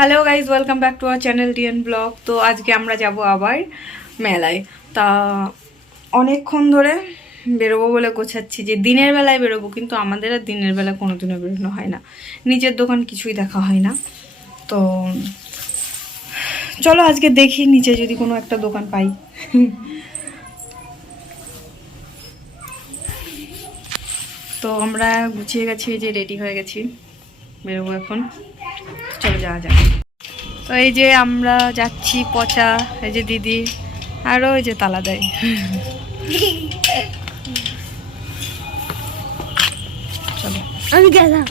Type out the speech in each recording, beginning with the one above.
Hello guys, welcome back to our channel DN blog. তো আজকে আমরা যাব আবার মেলায়। তা অনেকক্ষণ ধরে বেরোবো বলে গোছাচ্ছি যে দিনের বেলায় বেরোবো, কিন্তু আমাদের আর দিনের বেলা কোনোদিনও বেরোনো হয় না, নিজের দোকান কিছুই দেখা হয় না। তো চলো আজকে দেখি নিচে যদি কোনো একটা দোকান পাই। তো আমরা গুছিয়ে গেছি, যে রেডি হয়ে গেছি, বেরোবো এখন। চলো যাওয়া যাক। তো এই যে আমরা যাচ্ছি পচা, এই যে দিদি, আরও ওই যে তালা দেয়। চলো আমি গেলাম।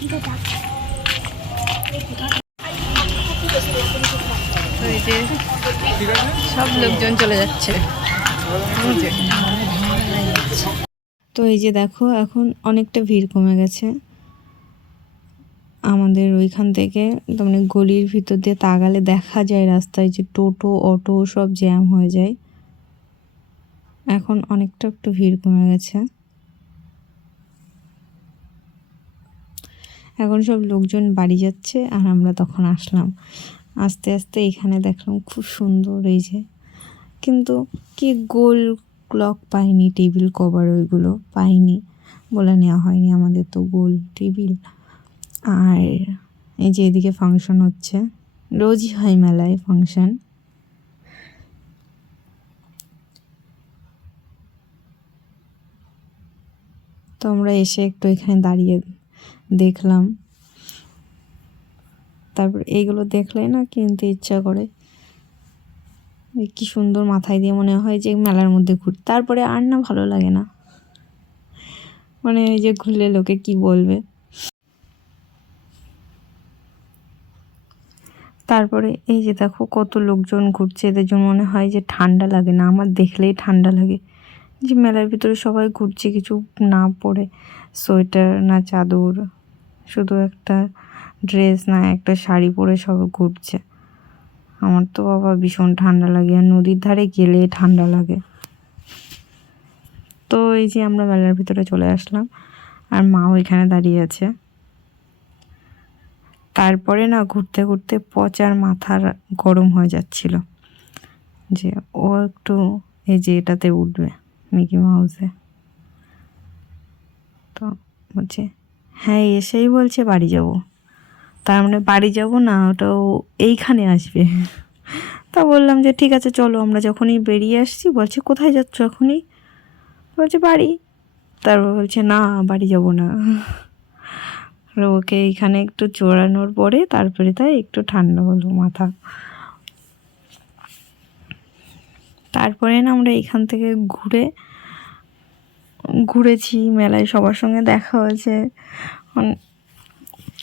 তো এই যে সব লোকজন চলে যাচ্ছে। তো এই যে দেখো এখন অনেকটা ভিড় কমে গেছে। আমাদের ওইখান থেকে মানে গলির ভিতর দিয়ে তাকালে দেখা যায় রাস্তায় যে টোটো অটো সব জ্যাম হয়ে যায়। এখন অনেকটা একটু ভিড় কমে গেছে। এখন সব লোকজন বাড়ি যাচ্ছে আর আমরা তখন আসলাম। আস্তে আস্তে এখানে দেখলাম খুব সুন্দর এই যে, কিন্তু কি গোল ক্লক পাইনি, টেবিল কভার ওইগুলো পাইনি বলে নেওয়া হয়নি আমাদের তো গোল টেবিল। আর এই যে এদিকে ফাংশন হচ্ছে, রোজই হয় মেলায় ফাংশন। তো আমরা এসে একটু এখানে দাঁড়িয়ে দেখলাম। তারপর এইগুলো দেখলে না কিনতে ইচ্ছা করে, কি সুন্দর, মাথায় দিয়ে মনে হয় যে মেলার মধ্যে ঘুরি। তারপরে আর না ভালো লাগে না, মানে এই যে ঘুরলে লোকে কি বলবে। তারপরে এই যে দেখো কত লোকজন ঘুরছে, এদের জন্য মনে হয় যে ঠান্ডা লাগে না, আমার দেখলেই ঠান্ডা লাগে। যে মেলার ভিতরে সবাই ঘুরছে কিছু না পরে, সোয়েটার না চাদর, শুধু একটা ড্রেস না একটা শাড়ি পরে সব ঘুরছে। আমার তো বাবা ভীষণ ঠান্ডা লাগে, আর নদীর ধারে গেলে ঠান্ডা লাগে। তো এই যে আমরা মেলার ভিতরে চলে আসলাম, আর মাও এখানে দাঁড়িয়ে আছে। তারপরে না ঘুরতে ঘুরতে পচার মাথার গরম হয়ে যাচ্ছিল যে ও একটু এই যে এটাতে উঠবে, মিকি মাউসে। তো বলছে হ্যাঁ, এসেই বলছে বাড়ি যাব। তার মানে বাড়ি যাব না, ওটাও এইখানে আসবে। তা বললাম যে ঠিক আছে চলো। আমরা যখনই বেরিয়ে আসছি বলছে কোথায় যাচ্ছ এখনই? বলছে বাড়ি। তারপর বলছে না, বাড়ি যাব না। ওকে এইখানে একটু চড়ানোর পরে তারপরে তাই একটু ঠান্ডা হলো মাথা। তারপরে না আমরা এখান থেকে ঘুরেছি, মেলায় সবার সঙ্গে দেখা হয়েছে,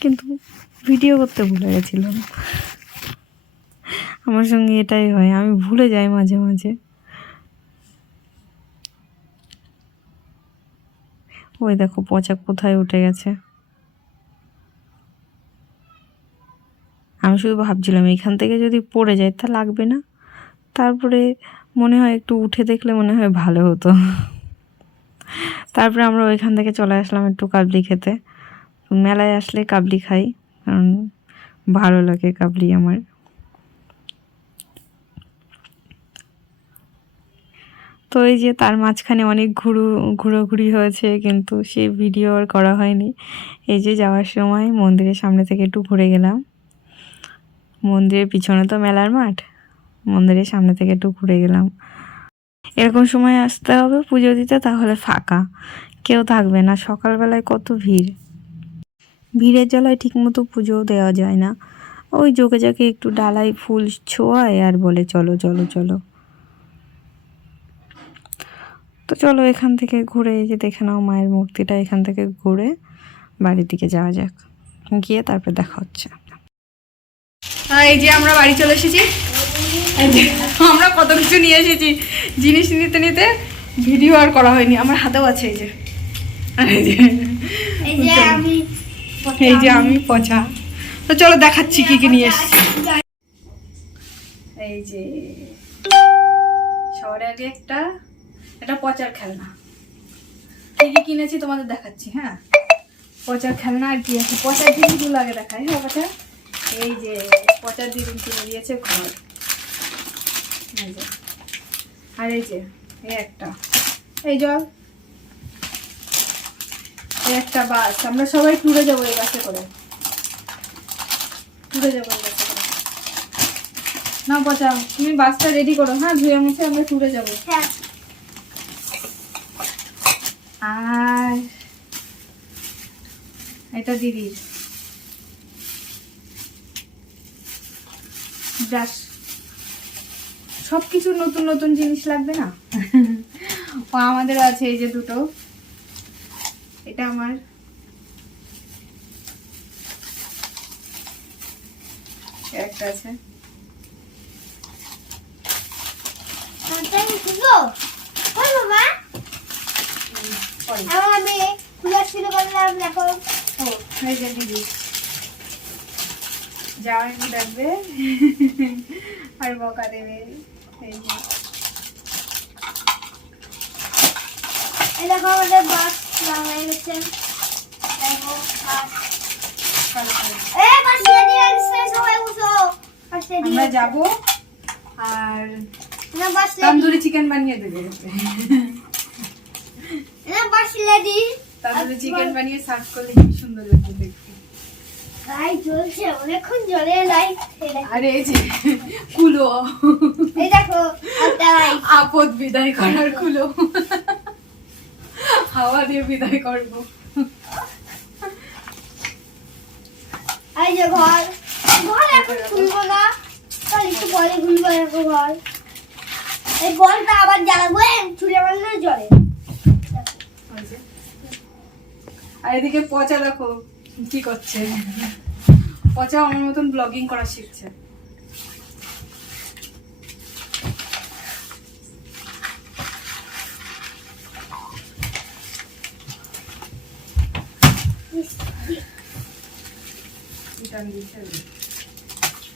কিন্তু ভিডিও করতে ভুলে গেছিলাম। আমার সঙ্গে এটাই হয়, আমি ভুলে যাই মাঝে মাঝে। ওই দেখো পচা কোথায় উঠে গেছে। আমি শুধু ভাবছিলাম এখান থেকে যদি পড়ে যায় তা লাগবে না, তারপরে মনে হয় একটু উঠে দেখলে মনে হয় ভালো হতো। তারপরে আমরা ওইখান থেকে চলে আসলাম একটু কাবলি খেতে। মেলায় আসলে কাবলি খাই, কারণ ভালো লাগে কাবলি আমার। তো এই যে তার মাঝখানে অনেক ঘোরাঘুরি হয়েছে, কিন্তু সে ভিডিও আর করা হয়নি। এই যে যাওয়ার সময় মন্দিরের সামনে থেকে একটু ঘুরে গেলাম। মন্দিরের পিছনে তো মেলার মাঠ, মন্দিরের সামনে থেকে একটু ঘুরে গেলাম। এরকম সময় আসতে হবে পুজো দিতে, তাহলে ফাঁকা, কেউ থাকবে না। সকালবেলায় কত ভিড়, ভিড়ের জ্বালায় ঠিকমতো পুজোও দেওয়া যায় না। ওই যোগে যাকে একটু ডালায় ফুল ছোঁয়ায় আর বলে চলো চলো চলো। তো চলো এখান থেকে ঘুরে, এই যে দেখে নাও মায়ের মূর্তিটা, এখান থেকে ঘুরে বাড়ির দিকে যাওয়া যাক, গিয়ে তারপর দেখা হচ্ছে। এই যে আমরা বাড়ি চলে এসেছি, আমরা কত কিছু নিয়ে এসেছি, জিনিস নিতে নিতে ভিডিও আর করা হয়নি। আমার হাতেও আছে এই যে, এই যে আমি পচা। তো চলো দেখাচ্ছি কি কি নিয়ে এসেছি। এই যে শহরে আগে এটা পচার খেলনা, কি কি কিনেছি তোমাদের দেখাচ্ছি। হ্যাঁ, পচার খেলনা আর কি আছে, পচার জিনিসগুলো আগে দেখাই। হ্যাঁ পচা, এই যে পচার দিদিন কিনে দিয়েছে ঘর, এই যে। আর এই যে এই একটা, এই জল, এই একটা বাস। আমরা সবাই ট্যুরে যাবো এই বাসে করে, ট্যুরে যাবো এই বাসে করে। না পচাও, তুমি বাসটা রেডি করো, হ্যাঁ ধুয়ে মুছে আমরা ট্যুরে যাবো। হ্যাঁ আর এটা দিদির ব্রাশ, সবকিছু নতুন নতুন জিনিস লাগবে না? ও আমাদের আছে এই যে দুটো, এটা আমার, একটা আছে। আমি কুলার শুরু করলাম এখন। ও এই যে দিদি জামাই ডাকবে আর বকা দেবে। এই যে এই দেখো আমাদের বাস লাগাই গেছে। দেখো বাস। ভালো করে। পাশে দিয়ে আসছে, সবাই বসো। পাশে দিয়ে আমরা যাবো আর না বাসে তন্দুরি চিকেন বানিয়ে দেবে। না বাসে লেডি তন্দুরি চিকেন বানিয়ে সার্ভ করলে কি সুন্দর লাগবে দেখতে। গাই জ্বলছে, অনেকক্ষণ জ্বলে লাইট। আরে এই যে কুলো, এই দেখো আটাই আপদ বিদায় করার কুলো, হাওয়া দিয়ে বিদায় করবো। এই যে ঘর, ঘর এখন খুলবো না, তাহলে একটু পরে খুলবো। দেখো ঘর, এই বলটা আবার জ্বালাবো, চুলে মারলে জ্বলে। আর এদিকে পচা দেখো কি করছে, পচা আমার মতন ব্লগিং করা শিখছে।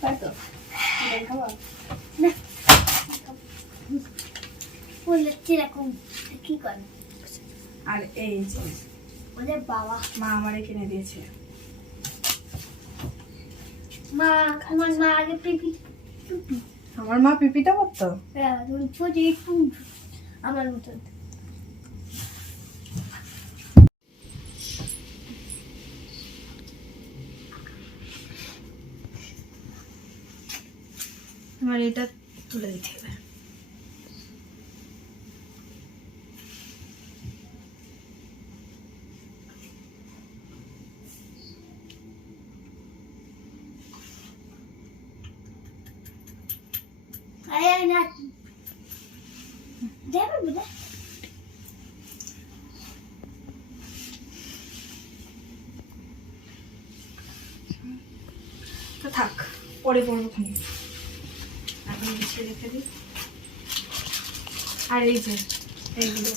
তাই তো খাওয়া বললে কিরকম কি করে। আর এই যে বলে বাবা মা আমারে কিনে দিয়েছে। মা, আমার মা আগে পিপি টুপি, আমার মা পিপিটা করতো। তুমি ফুটি একটু আমার মতন। আমার এটা তুলে দিতে হবে। আরে না যাবে বুঝা। তো থাক, পরে পড়বো খানি, এখন গুছিয়ে রেখে দিই। আর এই যে এইগুলো,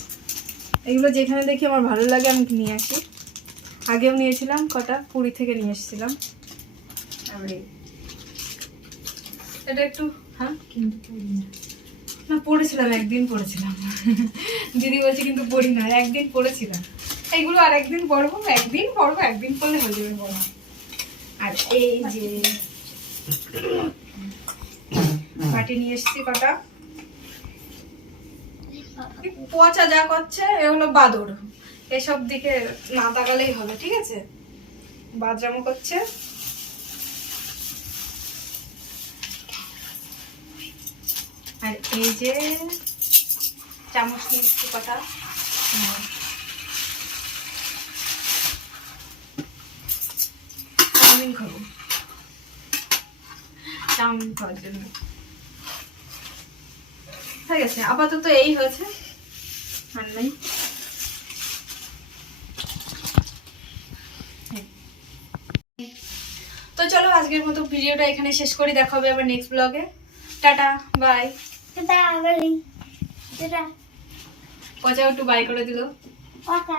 এগুলো যেখানে দেখি আমার ভালো লাগে আমি নিয়ে আসি। আগেও নিয়েছিলাম কটা, পুরী থেকে নিয়ে এসেছিলাম। আর এটা একটু, হ্যাঁ কিন্তু পড়ি না, না পড়েছিলাম একদিন, পড়েছিলাম। দিদি বলছে কিন্তু পড়ি না, একদিন পড়েছিলাম। এইগুলো আর একদিন পড়বো, একদিন পড়বো, একদিন পড়লে হয়ে যাবে পড়া। আর এই যে বাটি নিয়ে এসেছি কটা, পচা যা করছে এগুলো বাদর, এসব দিকে না তাকালেই হবে, ঠিক আছে? বাদরামো করছে। আর এই যে চামচ নিচ্ছি কটা, চাউমিন খাবো, চাউমিন খাওয়ার জন্য। ঠিক আছে, আপাতত এই হয়েছে, আর নেই। তো চলো আজকের মতো ভিডিওটা এখানে শেষ করি, দেখা হবে আবার নেক্সট ব্লগে। Tata bye. টাটা আবার টাটা। পচাও একটু বাই করে দিল। টাটা।